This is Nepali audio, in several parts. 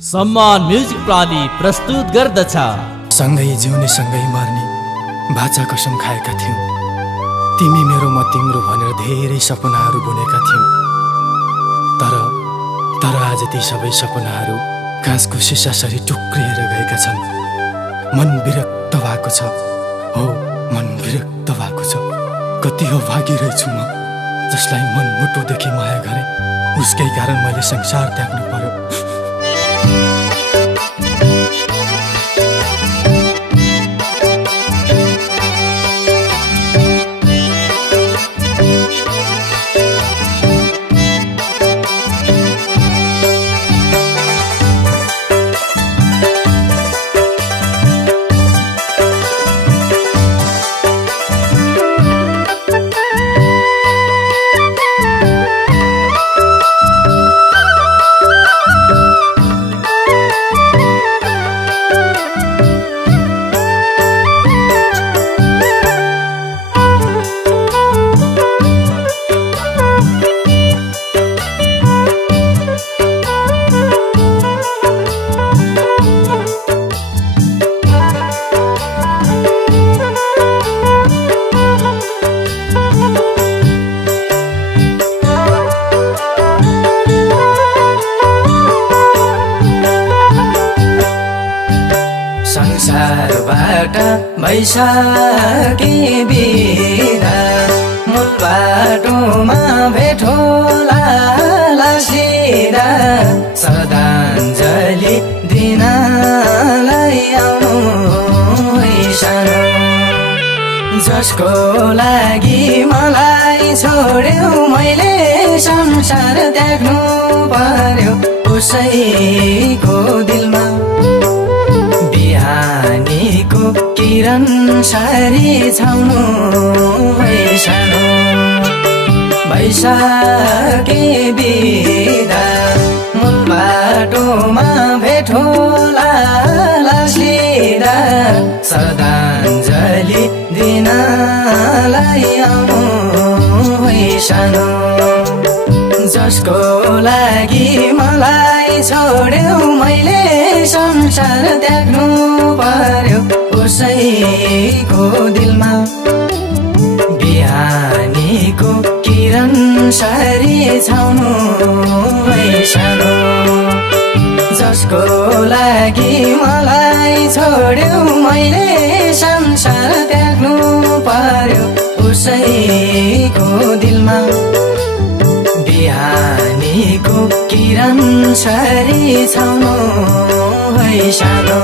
सम्मान म्युजिक प्राली प्रस्तुत गर्दछ। सँगै जिउने सँगै मर्ने बाचा कसम खाएका थियौँ। तिमी मेरो म तिम्रो भनेर धेरै सपनाहरू बुनेका थियौँ। तर आज ती सबै सपनाहरू काँचको सिसासरी टुक्रिएर गएका छन्। मन विरक्त भएको छ, हो मन विरक्त भएको छ। कति हो भागी रहेछु म, जसलाई मन मुटुदेखि माया गरे, उसकै कारण मैले संसार त्याग्नु पर्यो। संसारबाट भइसके बिदा, मूल बाटोमा भेट होला लासिदा। श्रद्धाञ्जली दिनलाई आउनु सानो, जसको लागि मलाई छोड्यौ मैले संसार त्याग्नु पर्यो। उसैको दिलमा बिहानीको किरण सारी छाउनु सानो। भइसके बिदा, मूल बाटोमा भेट होला लासिदा। श्रद्धाञ्जली दिनलाई आउनु सानो, जसको लागि मलाई छोड्यौ मैले संसार त्याग्नु पर्यो। उसैको दिलमा बिहानीको किरण सारी छाउनु सानो, जसको लागि मलाई छोड्यौ मैले संसार त्याग्नु पर्यो। उसैको दिलमा बिहानीको किरण सारी छाउनु सानो।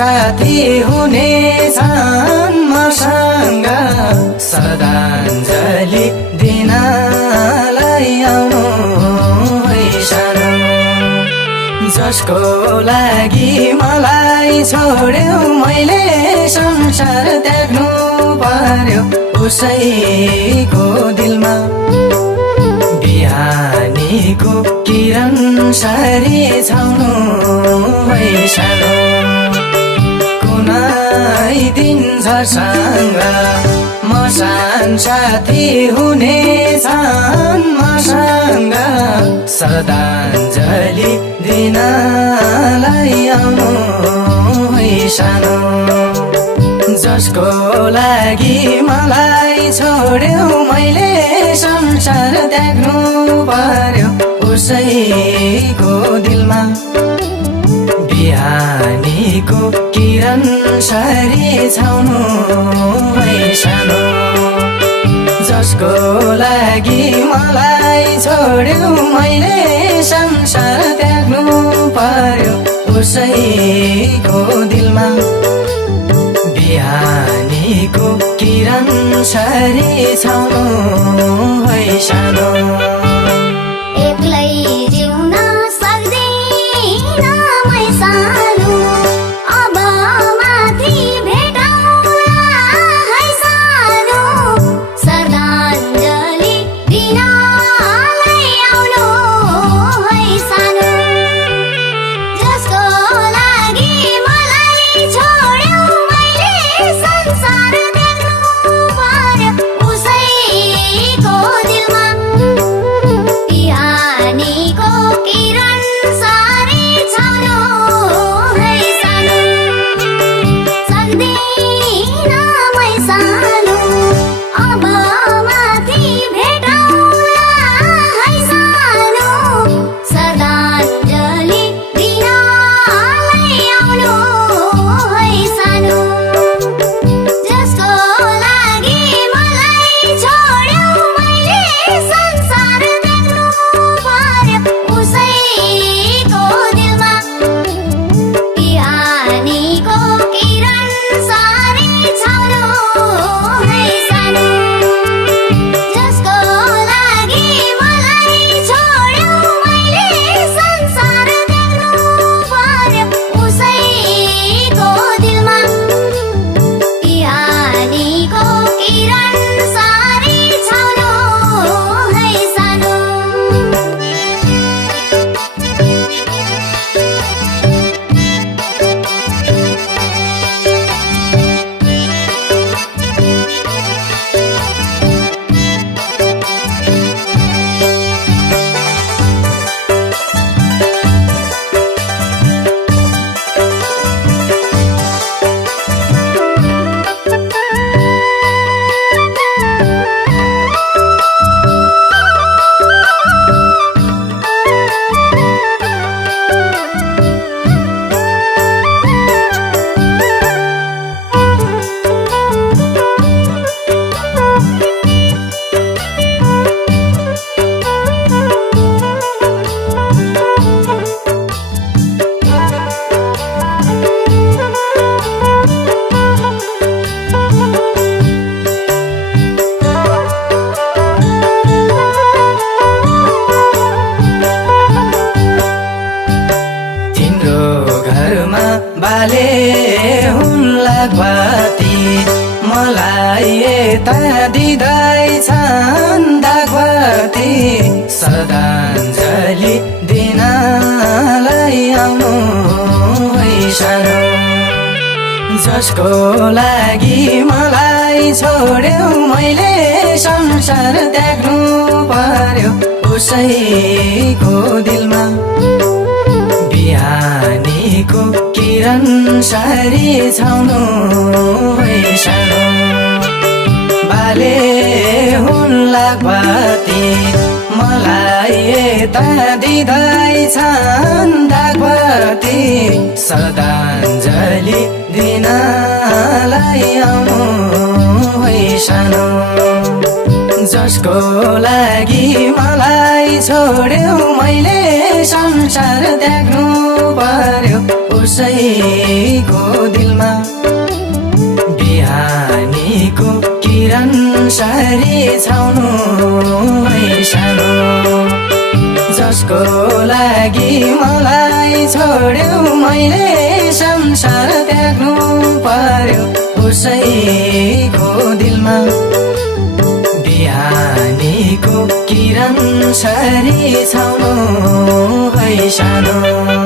साथी हुनेछन् मसँग श्रद्धाञ्जली दिनलाई आउनु है सानो। जसको लागि मलाई छोड्यौ मैले संसार त्याग्नु पर्यो उसैको दिलमा बिहानीको किरण सरी छाउनु है सानो। कुनै दिन झसँग मसान साथी हुनेछन् मसँग श्रद्धाञ्जली दिनलाई आउनु है सानो। जसको लागि मलाई छोड्यौ मैले संसार त्याग्नु पर्यो उसैको दिलमा बिहानीको किरण सरी छाउनु है सानो। जसको लागि मलाई छोड्यौ मैले संसार त्याग्नु पर्यो उसैको दिलमा बिहानीको किरण सरी छाउनु है सानो। एक्लै जिउन सक्दिन मै सानो अब माथि भेटौँला है सानो। श्रद्धाञ्जली दिनलाई आउनु है सानो। जसको लागि मलाई छोड्यौ मैले संसार त्याग्नु पर्यो उसैको दिलमा बिहानीको किरण सरी छाउनु है सानो। सक्दिन मै सानो अब माथि भेटौँला है सानो। श्रद्धाञ्जली दिनलाई आउनु है सानो। जसको लागि मलाई छोड्यौ मैले संसार त्याग्नु पर्यो उसैको दिलमा बिहानीको किरण सरी छाउनु है सानो। जसको लागि मलाई छोड्यौ मैले संसार त्याग्नु पर्यो उसैको दिलमा बिहानीको किरण सरी छाउनु है सानो। तिम्रो घरमा बाले हुन् लागबाती मलाई यता दिँदैछन् दागबाती। श्रद्धाञ्जली दिनलाई आउनु है सानो। जसको लागि मलाई छोड्यौ मैले संसार त्याग्नु पर्यो उसैको दिलमा बिहानीको किरण सरी छाउनु है सानो। बाले हुन् लागबाती मलाई यता दिँदैछन् दागबाती। श्रद्धाञ्जली दिनलाई आउनु है सानो। जसको लागि मलाई छोड्यौ मैले संसार त्याग्नु पर्यो उसैको दिलमा बिहानीको किरण सरी छाउनु है सानो जसको लागि मलाई छोड्यो मैले संसार त्याग्नु पर्यो उसैको दिलमा बिहानीको किरण सरी छाउनु है सानो